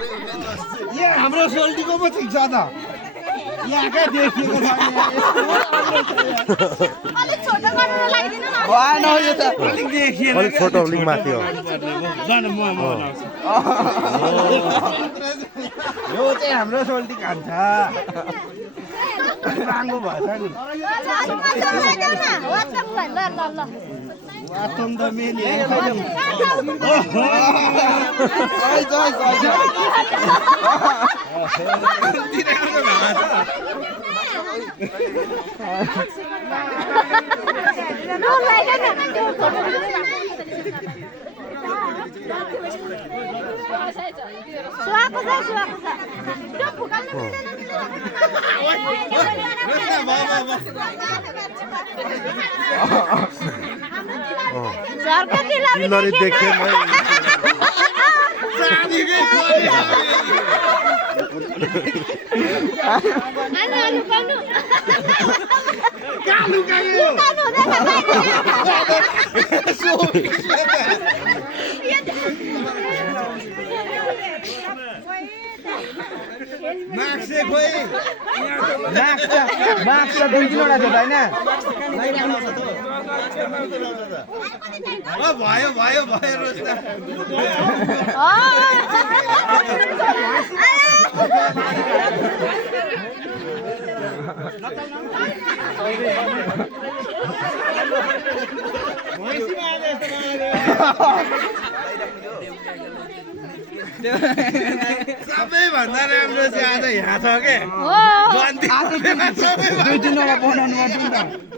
यहाँ हाम्रो सोल्टीको पो ठिक छ त यहाँकै देखिएको छ भएन यो त अलिक देखिएन अलिक छोटो अलिक माथि हो यो चाहिँ हाम्रो सोल्टी खान्छ राम्रो भएछ नि वातम त मेली तिमीले देखे माक्स त दुई तिनवटा छ होइन भयो भयो भयो रोस्ता सबैभन्दा राम्रो चाहिँ आज यहाँ छ के हो दुई तिनवटा बनाउनु पर्छ नि त